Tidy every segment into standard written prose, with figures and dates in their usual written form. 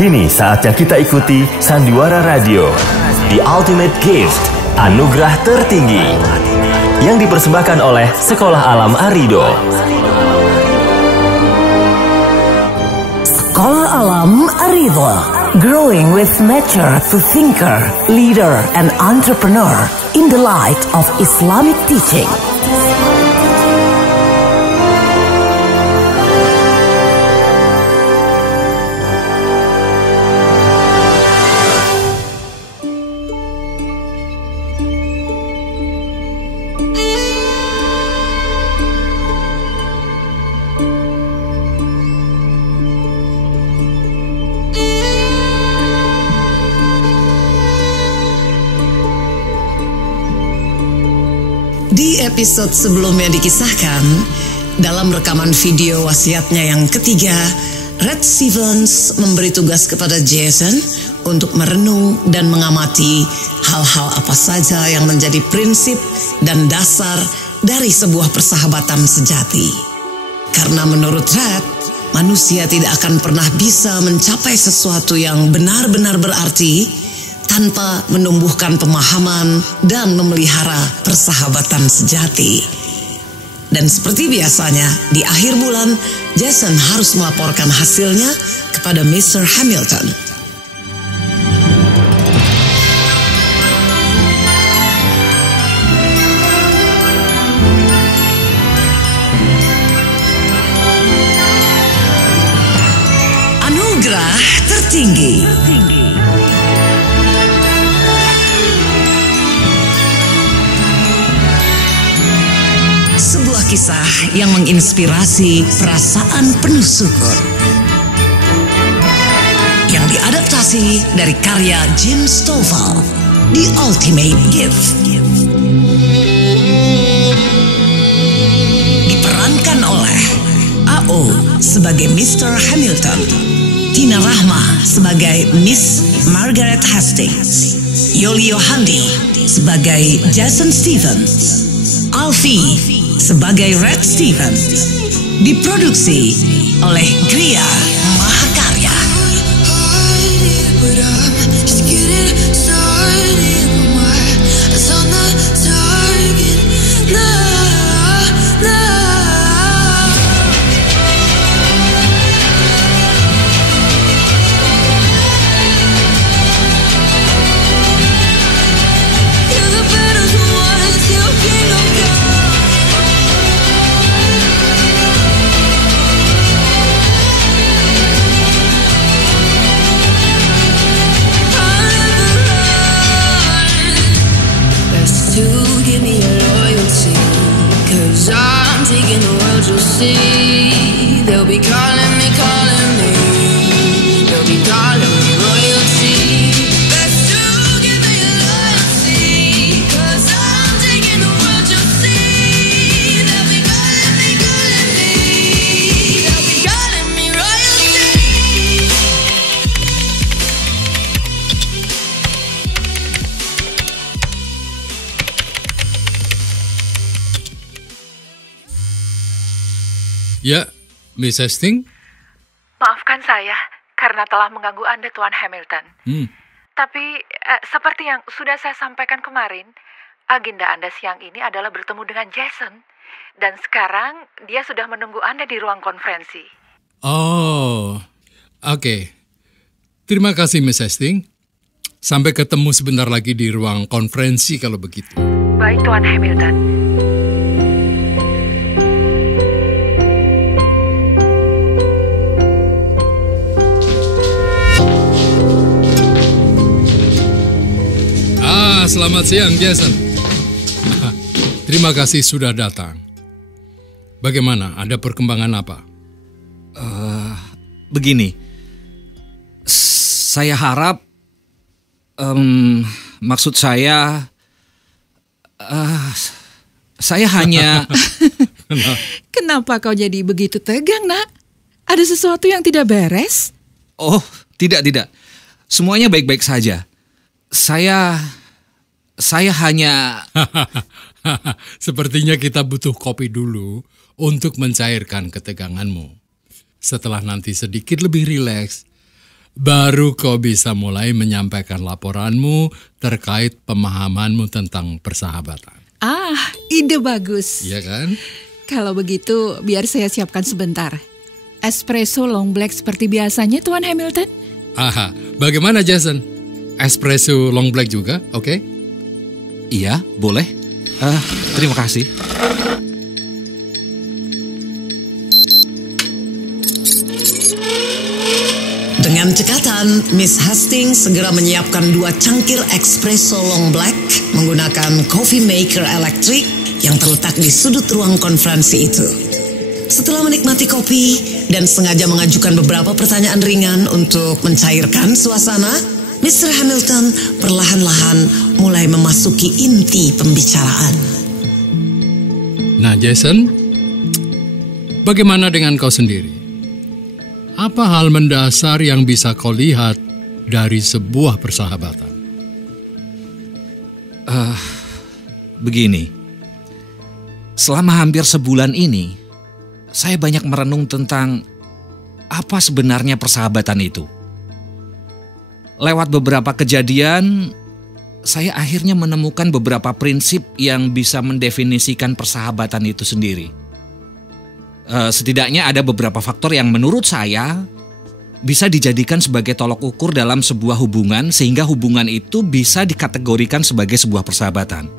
Kini saatnya kita ikuti Sandiwara Radio, The Ultimate Gift, anugerah tertinggi, yang dipersembahkan oleh Sekolah Alam Arido. Sekolah Alam Arido, growing with nature to thinker, leader, and entrepreneur in the light of Islamic teaching. Di episode sebelumnya dikisahkan, dalam rekaman video wasiatnya yang ketiga, Red Stevens memberi tugas kepada Jason untuk merenung dan mengamati hal-hal apa saja yang menjadi prinsip dan dasar dari sebuah persahabatan sejati. Karena menurut Red, manusia tidak akan pernah bisa mencapai sesuatu yang benar-benar berarti tanpa menumbuhkan pemahaman dan memelihara persahabatan sejati. Dan seperti biasanya, di akhir bulan, Jason harus melaporkan hasilnya kepada Mr. Hamilton. Anugerah tertinggi. Sebuah kisah yang menginspirasi perasaan penuh syukur, yang diadaptasi dari karya Jim Stovall, The Ultimate Gift. Diperankan oleh A.O. sebagai Mr. Hamilton, Tina Rahma sebagai Miss Margaret Hastings, Yoli Yohandi sebagai Jason Stevens, Alfie sebagai Red Stevens. Diproduksi oleh Gria Mahakarya. Taking the world, you'll see. They'll be calling me, they'll be calling me royalty. Best to give me loyalty, 'cause I'm taking the world, you'll see. They'll be calling me, they'll be calling me royalty. Ya, Miss Hastings? Maafkan saya karena telah mengganggu Anda, Tuan Hamilton. Tapi seperti yang sudah saya sampaikan kemarin, agenda Anda siang ini adalah bertemu dengan Jason. Dan sekarang dia sudah menunggu Anda di ruang konferensi. Oh, oke. Terima kasih, Miss Hastings. Sampai ketemu sebentar lagi di ruang konferensi kalau begitu. Baik, Tuan Hamilton. Selamat siang, Jason. Terima kasih sudah datang. Bagaimana? Ada perkembangan apa? Begini, saya harap, maksud saya hanya... Kenapa kau jadi begitu tegang, Nak? Ada sesuatu yang tidak beres? Oh, tidak. Semuanya baik-baik saja. Saya hanya... Sepertinya kita butuh kopi dulu untuk mencairkan keteganganmu. Setelah nanti sedikit lebih rileks, baru kau bisa mulai menyampaikan laporanmu terkait pemahamanmu tentang persahabatan. Ah, ide bagus. Iya kan? Kalau begitu, biar saya siapkan sebentar. Espresso long black seperti biasanya, Tuan Hamilton. Aha, bagaimana Jason? Espresso long black juga, oke? Iya, boleh. Terima kasih. Dengan cekatan, Miss Hastings segera menyiapkan 2 cangkir espresso long black menggunakan coffee maker elektrik yang terletak di sudut ruang konferensi itu. Setelah menikmati kopi dan sengaja mengajukan beberapa pertanyaan ringan untuk mencairkan suasana, Mr. Hamilton perlahan-lahan mulai memasuki inti pembicaraan. Nah Jason, bagaimana dengan kau sendiri? Apa hal mendasar yang bisa kau lihat dari sebuah persahabatan? Begini, selama hampir sebulan ini, saya banyak merenung tentang apa sebenarnya persahabatan itu. Lewat beberapa kejadian, saya akhirnya menemukan beberapa prinsip yang bisa mendefinisikan persahabatan itu sendiri. Setidaknya ada beberapa faktor yang menurut saya bisa dijadikan sebagai tolok ukur dalam sebuah hubungan sehingga hubungan itu bisa dikategorikan sebagai sebuah persahabatan.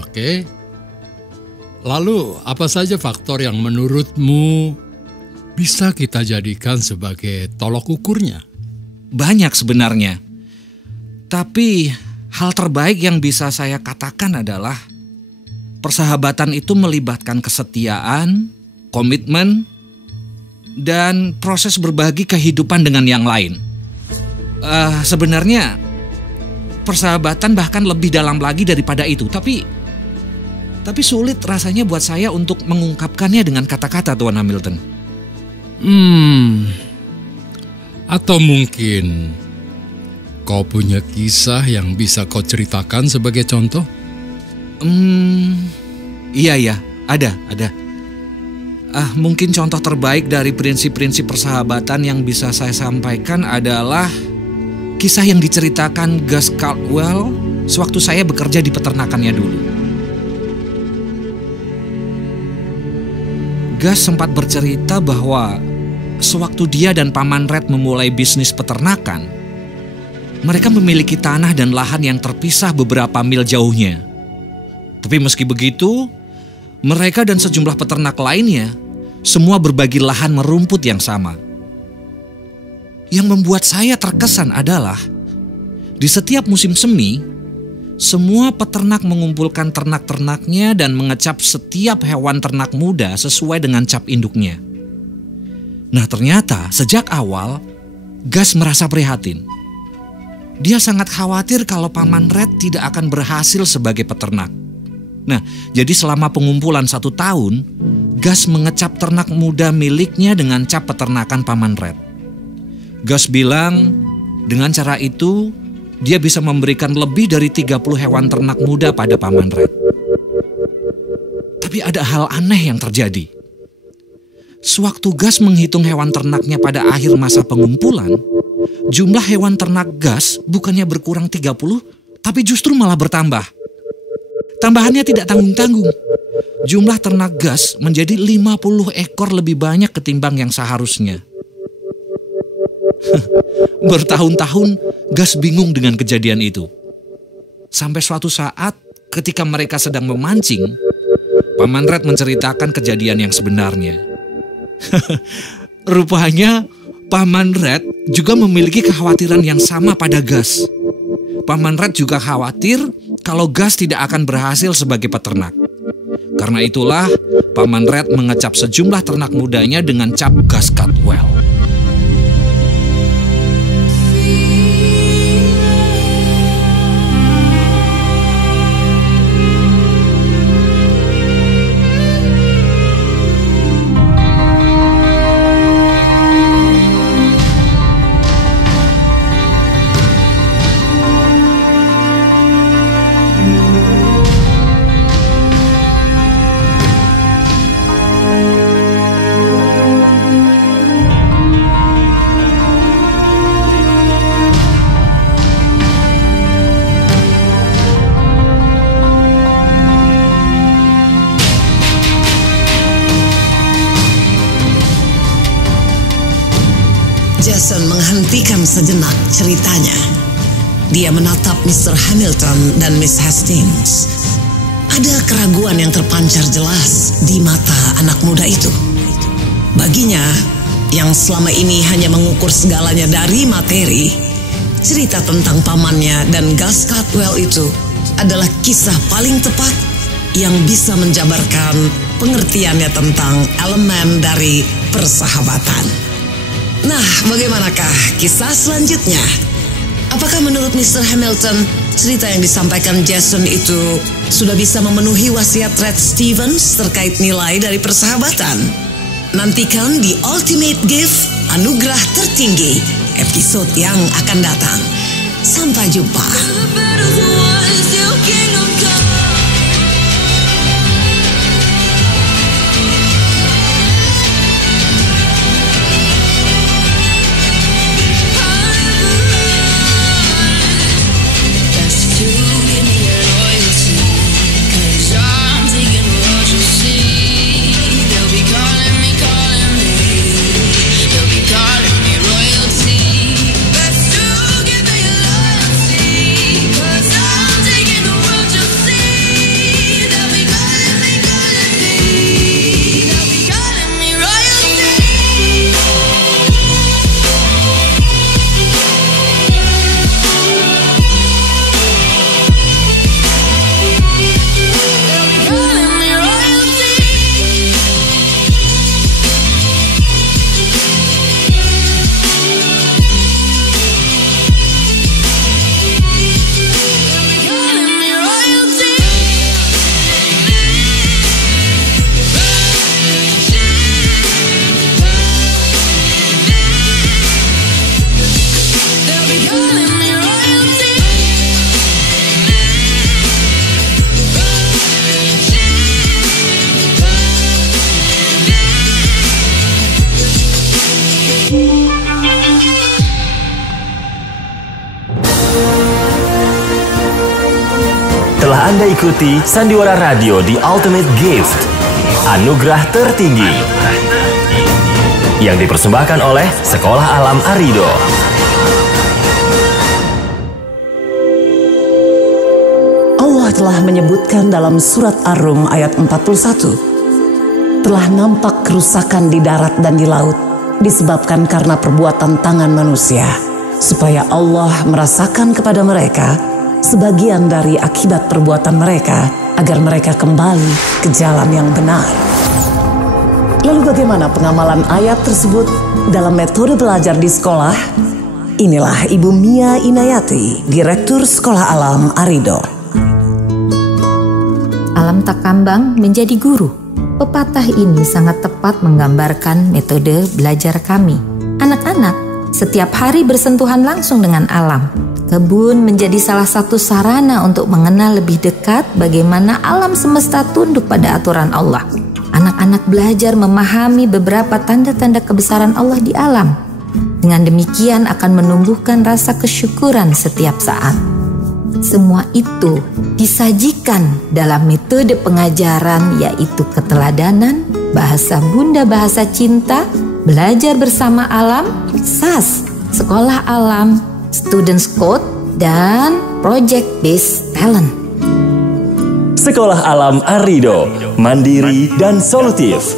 Oke. Lalu apa saja faktor yang menurutmu bisa kita jadikan sebagai tolok ukurnya? Banyak sebenarnya. Tapi hal terbaik yang bisa saya katakan adalah persahabatan itu melibatkan kesetiaan, komitmen, dan proses berbagi kehidupan dengan yang lain. Sebenarnya persahabatan bahkan lebih dalam lagi daripada itu. Tapi sulit rasanya buat saya untuk mengungkapkannya dengan kata-kata, Tuan Hamilton. Atau mungkin kau punya kisah yang bisa kau ceritakan sebagai contoh? Iya, ada. Mungkin contoh terbaik dari prinsip-prinsip persahabatan yang bisa saya sampaikan adalah kisah yang diceritakan Gus Caldwell sewaktu saya bekerja di peternakannya dulu. Gus sempat bercerita bahwa sewaktu dia dan Paman Red memulai bisnis peternakan, mereka memiliki tanah dan lahan yang terpisah beberapa mil jauhnya. Tapi meski begitu, mereka dan sejumlah peternak lainnya semua berbagi lahan merumput yang sama. Yang membuat saya terkesan adalah di setiap musim semi, semua peternak mengumpulkan ternak-ternaknya dan mengecap setiap hewan ternak muda sesuai dengan cap induknya. Nah ternyata sejak awal, Gus merasa prihatin. Dia sangat khawatir kalau Paman Red tidak akan berhasil sebagai peternak. Nah, jadi selama pengumpulan 1 tahun, Gus mengecap ternak muda miliknya dengan cap peternakan Paman Red. Gus bilang, dengan cara itu, dia bisa memberikan lebih dari 30 hewan ternak muda pada Paman Red. Tapi ada hal aneh yang terjadi. Sewaktu Gus menghitung hewan ternaknya pada akhir masa pengumpulan, jumlah hewan ternak Gus bukannya berkurang 30, tapi justru malah bertambah. Tambahannya tidak tanggung-tanggung. Jumlah ternak Gus menjadi 50 ekor lebih banyak ketimbang yang seharusnya. Bertahun-tahun Gus bingung dengan kejadian itu. Sampai suatu saat ketika mereka sedang memancing, Paman Red menceritakan kejadian yang sebenarnya. Rupanya Paman Red juga memiliki kekhawatiran yang sama pada Gus. Paman Red juga khawatir kalau Gus tidak akan berhasil sebagai peternak. Karena itulah Paman Red mengecap sejumlah ternak mudanya dengan cap Gus Caldwell. menghentikan sejenak ceritanya. Dia menatap Mr. Hamilton dan Miss Hastings. Ada keraguan yang terpancar jelas di mata anak muda itu. Baginya, yang selama ini hanya mengukur segalanya dari materi, cerita tentang pamannya dan Gus Cardwell itu adalah kisah paling tepat yang bisa menjabarkan pengertiannya tentang elemen dari persahabatan. Nah, bagaimanakah kisah selanjutnya? Apakah menurut Mr. Hamilton, cerita yang disampaikan Jason itu sudah bisa memenuhi wasiat Red Stevens terkait nilai dari persahabatan? Nantikan di Ultimate Gift, Anugerah Tertinggi, episode yang akan datang. Sampai jumpa. Telah Anda ikuti Sandiwara Radio di Ultimate Gift, Anugerah Tertinggi, yang dipersembahkan oleh Sekolah Alam Arido. Allah telah menyebutkan dalam surat Ar-Rum ayat 41, telah nampak kerusakan di darat dan di laut disebabkan karena perbuatan tangan manusia, supaya Allah merasakan kepada mereka sebagian dari akibat perbuatan mereka, agar mereka kembali ke jalan yang benar. Lalu bagaimana pengamalan ayat tersebut dalam metode belajar di sekolah? Inilah Ibu Mia Inayati, Direktur Sekolah Alam Arido. Alam tak kambang menjadi guru. Pepatah ini sangat tepat menggambarkan metode belajar kami. Anak-anak setiap hari bersentuhan langsung dengan alam. Kebun menjadi salah satu sarana untuk mengenal lebih dekat bagaimana alam semesta tunduk pada aturan Allah. Anak-anak belajar memahami beberapa tanda-tanda kebesaran Allah di alam. Dengan demikian akan menumbuhkan rasa kesyukuran setiap saat. Semua itu disajikan dalam metode pengajaran, yaitu keteladanan, bahasa bunda, bahasa cinta, belajar bersama alam, SAS, Sekolah Alam, Students Code, dan Project Based Talent. Sekolah Alam Arido, mandiri dan solutif.